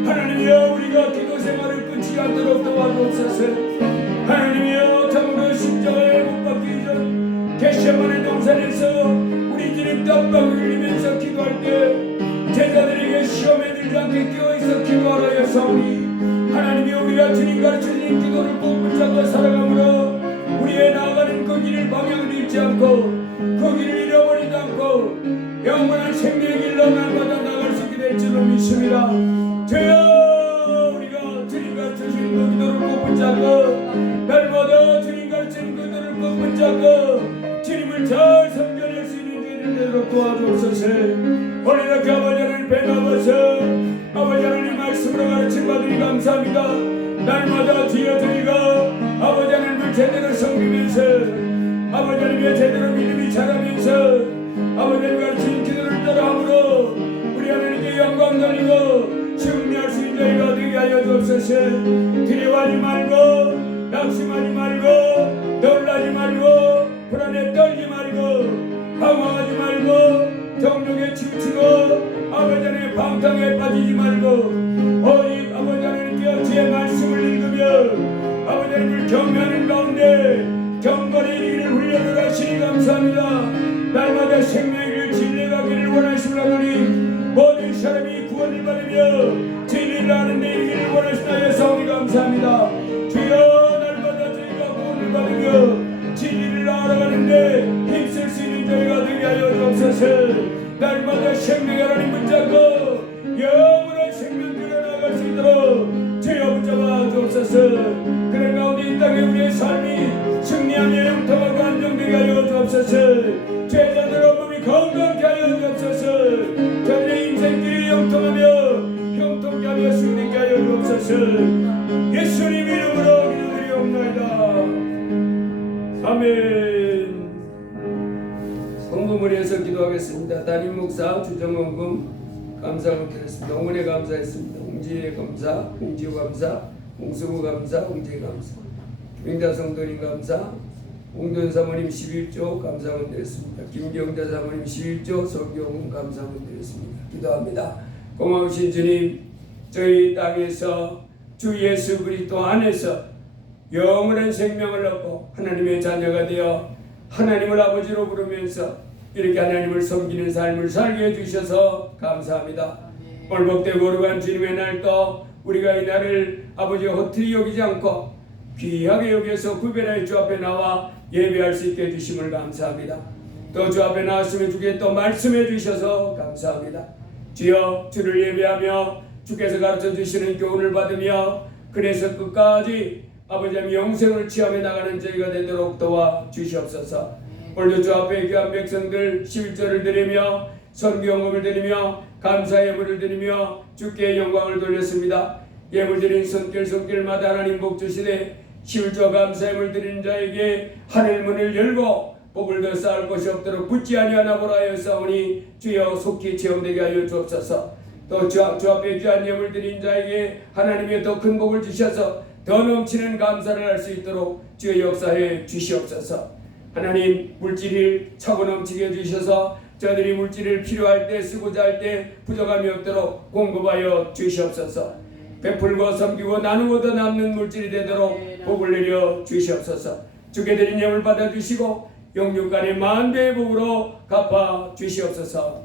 하나님이여 우리가 기도 생활을 끊지 않도록 도와주옵소서. 하나님이여 참으로 십자가에 못 박히기 전 겟세마네 동산에서 우리 주님 땀방울 흘리면서 기도할 때 제자들에게 시험에 들지 않게 깨어있어 기도하라 하였사오니 하나님이 우리가 주님 가르치신 기도를 꼭 붙잡고 살아가므로 우리의 나아가는 그 길을 방향을 잃지 않고 그 길을 잃어버리지 않고 영원한 생명의 길로 날마다 나갈 수 있게 될 줄로 믿습니다. 주여 우리가 주님 가르치신 그 기도를 꼭 붙잡고 날마다 주님 가르치신 그 기도를 꼭 붙잡고 주님을 잘 섬겨낼 수 있는 길을 내도록 도와주옵소서. 오늘 이렇게 아버지 하나님 배 나와서 아버지 하나님 말씀으로 가르침 받으니 감사합니다. 날마다 주여 저희가 아버지 하나님을 제대로 섬기면서 아버지 하나님의 제대로 믿음이 자라면서 아버지 하나님 가르친 기도를 따라함으로 우리 하나님께 영광 돌리고 승리할 수 있는 저희가 되게 하여 주옵소서. 두려워하지 말고 낙심하지 말고 놀라지 말고 불안에 떨지 말고 방황하지 말고 정욕에 치우치고 아버지 하나님의 방탕에 빠지지 말고 오직 아버지 하나님께 주의 말씀을 읽으며 아버지 하나님을 경외하는 가운데 경건의 일을 훈련을 하시니 감사합니다. 날마다 생명의 길 진리가기를 원하시는 하나님 모든 사람이 구원을 받으며 진리를 아는 데 이르기를 원하시나여 사오니 감사합니다. 주여 날마다 저희가 구원을 받으며 진리를 알아가는데 힘쓸 수 있는 저희가 되게 하여 주옵소서. 날마다 생명의 하나님 붙잡고 영원한 생명 들어 나갈 수 있도록 주여 붙잡아 주옵소서. 그런 가운데 이 땅에 우리의 삶이 승리하며 영통하고 안정되게 하여 주옵소서. 제자들 온몸이 건강케 하여 주옵소서. 저들의 인생길이 영통하며 형통케 하며 승리케 하여 주옵소서. 예수님 이름으로 기도드리옵나이다. 아멘. 성도머리에서 기도하겠습니다. 담임 목사 주정원금 감사를 드렸습니다. 홍은혜 감사했습니다. 홍지혜 감사, 홍지호 감사, 홍승우 감사, 홍재 감사, 김영자 성도님 감사, 홍돈 사모님 11조 감사를 드렸습니다. 김경자 사모님 11조 성경은 감사를 드렸습니다. 기도합니다. 고마우신 주님, 저희 땅에서 주 예수 그리스도 안에서 영원한 생명을 얻고 하나님의 자녀가 되어 하나님을 아버지로 부르면서 이렇게 하나님을 섬기는 삶을 살게 해주셔서 감사합니다. 오늘 복되고 거룩한 주님의 날도 우리가 이 날을 아버지 허투루 여기지 않고 귀하게 여기서 구별하여 주 앞에 나와 예배할 수 있게 해주심을 감사합니다. 또 주 앞에 나왔으면 주께 또 말씀해 주셔서 감사합니다. 주여, 주를 예배하며 주께서 가르쳐 주시는 교훈을 받으며 그래서 끝까지 아버지 영생을 취하며 나가는 저희가 되도록 도와 주시옵소서. 오늘도 주 앞에 귀한 백성들 11절을 드리며 선교헌금을 드리며 감사 예물을 드리며 주께 영광을 돌렸습니다. 예물 드린 손길마다 하나님 복 주시되 11조 감사 예물 드린 자에게 하늘 문을 열고 복을 더 쌓을 것이 없도록 붙지 아니하나 보라 하였사오니 주여 속히 체험되게 하여 주옵소서. 또 주 앞에 귀한 예물 드린 자에게 하나님의 더 큰 복을 주셔서 더 넘치는 감사를 할 수 있도록 주의 역사해 주시옵소서. 하나님, 물질을 차고 넘치게 해주셔서 저들이 물질을 필요할 때 쓰고자 할 때 부족함이 없도록 공급하여 주시옵소서. 베풀고 섬기고 나누고 더 남는 물질이 되도록 복을 내려 주시옵소서. 주께 드린 예물 받아주시고 영육간의 만배의 복으로 갚아 주시옵소서.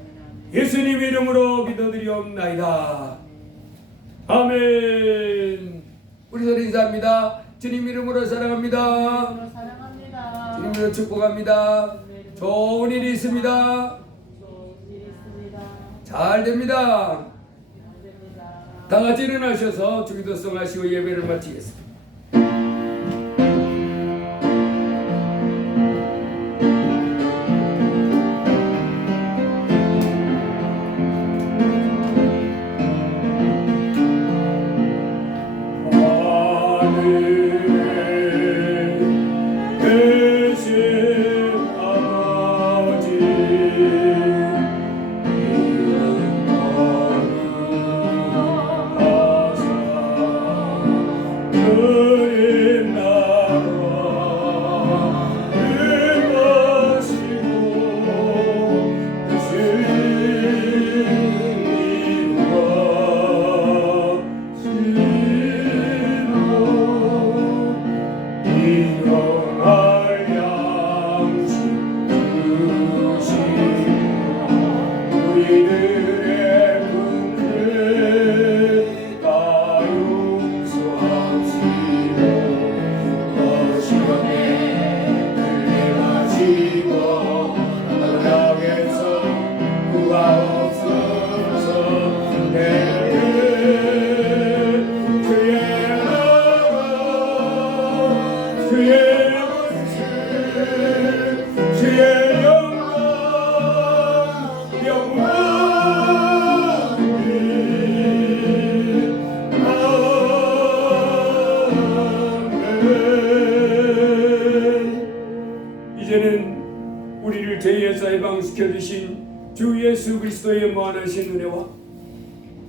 예수님 이름으로 기도드리옵나이다. 아멘. 우리 서로 인사합니다. 주님 이름으로 사랑합니다. 사랑합니다. 주님 이름으로 축복합니다. 좋은 일이 있습니다. 잘 됩니다. 다 같이 일어나셔서 주기도송 하시고 예배를 마치겠습니다. 이제는 우리를 죄에서 해방시켜 주신 주 예수 그리스도의 무한하신 은혜와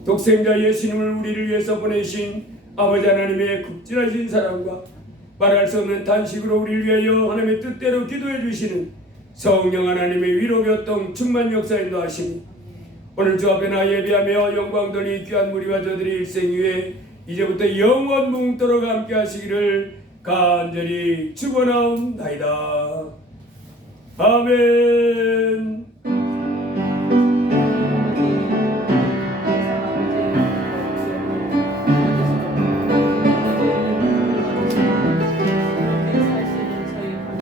독생자 예수님을 우리를 위해서 보내신 아버지 하나님의 극진하신 사랑과 말할 수 없는 탄식으로 우리를 위하여 하나님의 뜻대로 기도해 주시는 성령 하나님의 위로 교통 충만 역사 인도하시니 오늘 주 앞에 나 예배하며 영광 돌리 귀한 무리와 저들의 일생 위에 이제부터 영원 뭉도록 함께 하시기를 간절히 축원하옵나이다. 아멘.